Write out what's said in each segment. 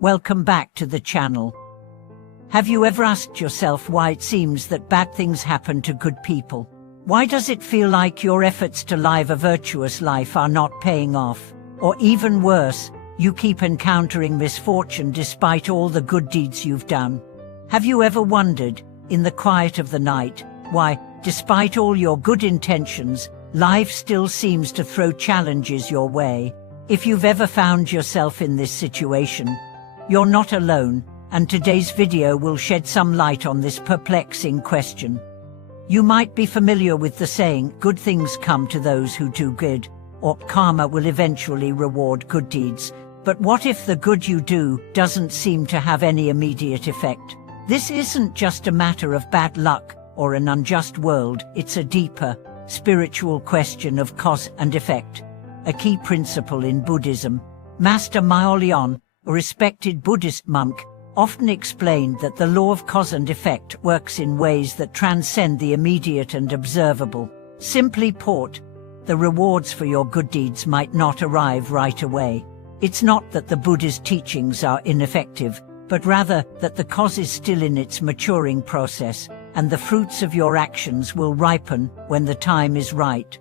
Welcome back to the channel. Have you ever asked yourself why it seems that bad things happen to good people? Why does it feel like your efforts to live a virtuous life are not paying off? Or even worse, you keep encountering misfortune despite all the good deeds you've done? Have you ever wondered, in the quiet of the night, why, despite all your good intentions, life still seems to throw challenges your way? If you've ever found yourself in this situation, you're not alone, and today's video will shed some light on this perplexing question. You might be familiar with the saying, good things come to those who do good, or karma will eventually reward good deeds. But what if the good you do doesn't seem to have any immediate effect? This isn't just a matter of bad luck or an unjust world, it's a deeper, spiritual question of cause and effect. A key principle in Buddhism. Master Myollyon, a respected Buddhist monk, often explained that the law of cause and effect works in ways that transcend the immediate and observable. Simply put, the rewards for your good deeds might not arrive right away. It's not that the Buddha's teachings are ineffective, but rather that the cause is still in its maturing process, and the fruits of your actions will ripen when the time is right.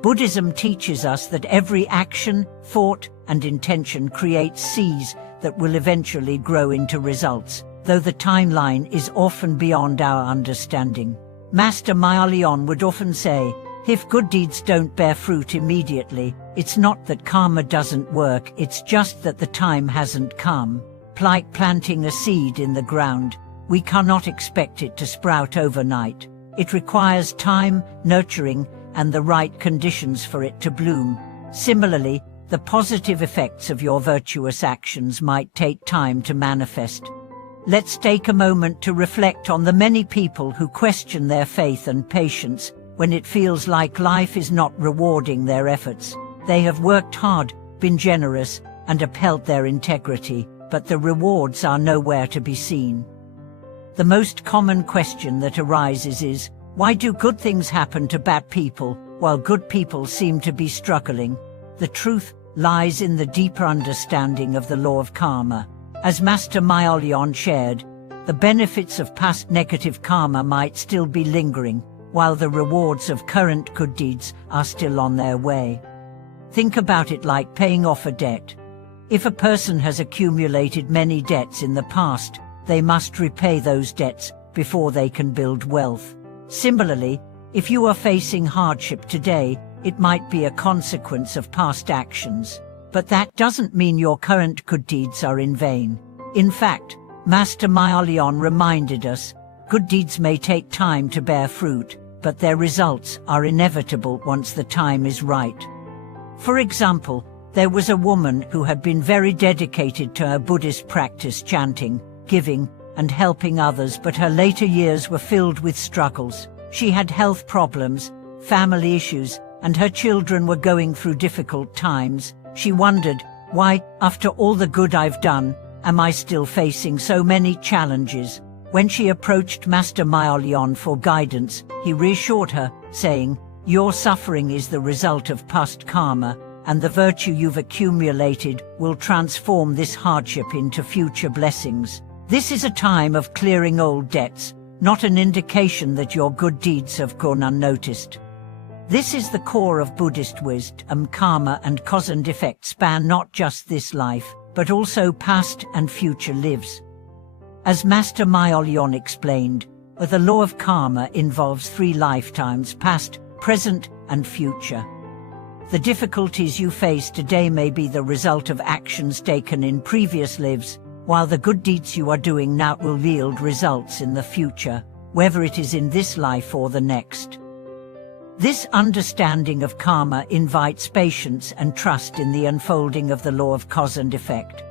Buddhism teaches us that every action, thought, and intention creates seeds that will eventually grow into results, though the timeline is often beyond our understanding. Master Myollyon would often say, if good deeds don't bear fruit immediately, it's not that karma doesn't work, it's just that the time hasn't come. Like planting a seed in the ground, we cannot expect it to sprout overnight. It requires time, nurturing, and the right conditions for it to bloom. Similarly, the positive effects of your virtuous actions might take time to manifest. Let's take a moment to reflect on the many people who question their faith and patience when it feels like life is not rewarding their efforts. They have worked hard, been generous, and upheld their integrity, but the rewards are nowhere to be seen. The most common question that arises is, why do good things happen to bad people, while good people seem to be struggling? The truth lies in the deeper understanding of the law of karma. As Master Myollyon shared, the benefits of past negative karma might still be lingering, while the rewards of current good deeds are still on their way. Think about it like paying off a debt. If a person has accumulated many debts in the past, they must repay those debts before they can build wealth. Similarly, if you are facing hardship today, it might be a consequence of past actions. But that doesn't mean your current good deeds are in vain. In fact, Master Myollyon reminded us, good deeds may take time to bear fruit, but their results are inevitable once the time is right. For example, there was a woman who had been very dedicated to her Buddhist practice, chanting, giving, and helping others, but her later years were filled with struggles. She had health problems, family issues, and her children were going through difficult times. She wondered, why, after all the good I've done, am I still facing so many challenges? When she approached Master Myollyon for guidance, he reassured her, saying, your suffering is the result of past karma, and the virtue you've accumulated will transform this hardship into future blessings. This is a time of clearing old debts, not an indication that your good deeds have gone unnoticed. This is the core of Buddhist wisdom. Karma and cause and effect span not just this life, but also past and future lives. As Master Myollyon explained, the law of karma involves 3 lifetimes: past, present, and future. The difficulties you face today may be the result of actions taken in previous lives, while the good deeds you are doing now will yield results in the future, whether it is in this life or the next. This understanding of karma invites patience and trust in the unfolding of the law of cause and effect.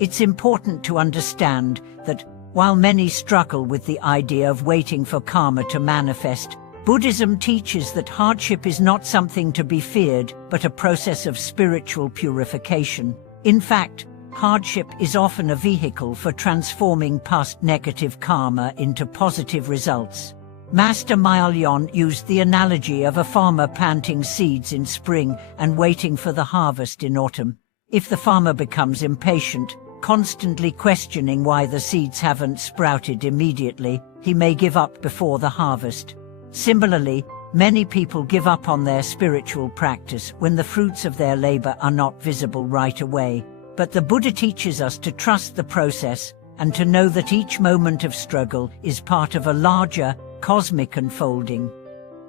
It's important to understand that, while many struggle with the idea of waiting for karma to manifest, Buddhism teaches that hardship is not something to be feared, but a process of spiritual purification. In fact, hardship is often a vehicle for transforming past negative karma into positive results. Master Myollyon used the analogy of a farmer planting seeds in spring and waiting for the harvest in autumn. If the farmer becomes impatient, constantly questioning why the seeds haven't sprouted immediately, he may give up before the harvest. Similarly, many people give up on their spiritual practice when the fruits of their labor are not visible right away. But the Buddha teaches us to trust the process and to know that each moment of struggle is part of a larger, cosmic unfolding.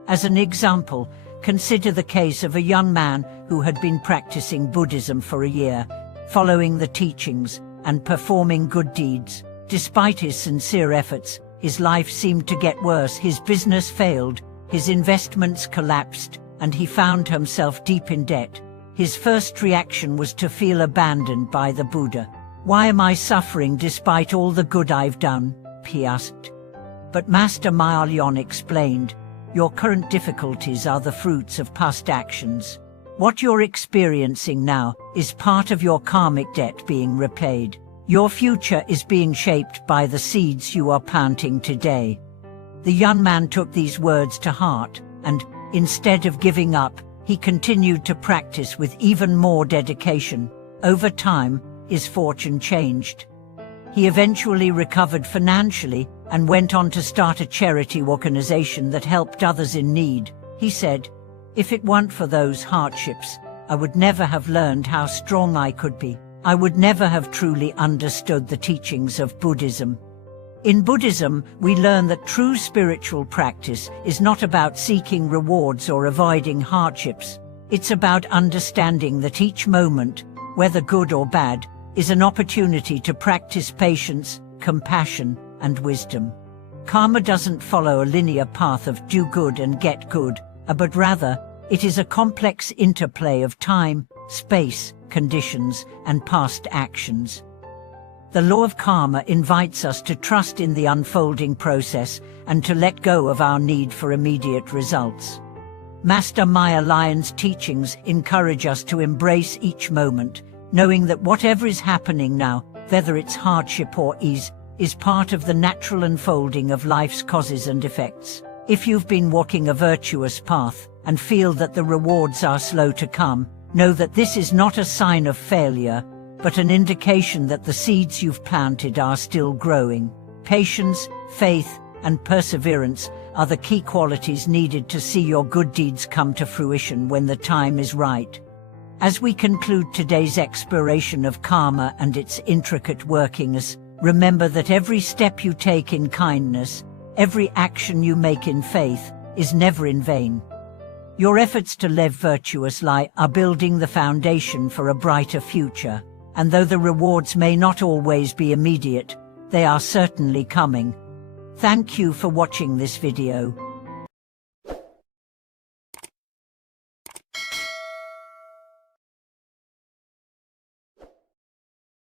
As an example, consider the case of a young man who had been practicing Buddhism for a year, following the teachings and performing good deeds. Despite his sincere efforts, his life seemed to get worse. His business failed, his investments collapsed, and he found himself deep in debt. His first reaction was to feel abandoned by the Buddha. "Why am I suffering despite all the good I've done?" he asked. But Master Mylyon explained, "Your current difficulties are the fruits of past actions. What you're experiencing now is part of your karmic debt being repaid. Your future is being shaped by the seeds you are planting today." The young man took these words to heart, and, instead of giving up, he continued to practice with even more dedication. Over time, his fortune changed. He eventually recovered financially and went on to start a charity organization that helped others in need. He said, "If it weren't for those hardships, I would never have learned how strong I could be. I would never have truly understood the teachings of Buddhism." In Buddhism, we learn that true spiritual practice is not about seeking rewards or avoiding hardships. It's about understanding that each moment, whether good or bad, is an opportunity to practice patience, compassion, and wisdom. Karma doesn't follow a linear path of do good and get good, but rather, it is a complex interplay of time, space, conditions, and past actions. The law of karma invites us to trust in the unfolding process and to let go of our need for immediate results. Master Mylyon's teachings encourage us to embrace each moment, knowing that whatever is happening now, whether it's hardship or ease, is part of the natural unfolding of life's causes and effects. If you've been walking a virtuous path and feel that the rewards are slow to come, know that this is not a sign of failure, but an indication that the seeds you've planted are still growing. Patience, faith, and perseverance are the key qualities needed to see your good deeds come to fruition when the time is right. As we conclude today's exploration of karma and its intricate workings, remember that every step you take in kindness, every action you make in faith, is never in vain. Your efforts to live virtuous life are building the foundation for a brighter future, and though the rewards may not always be immediate, they are certainly coming. Thank you for watching this video.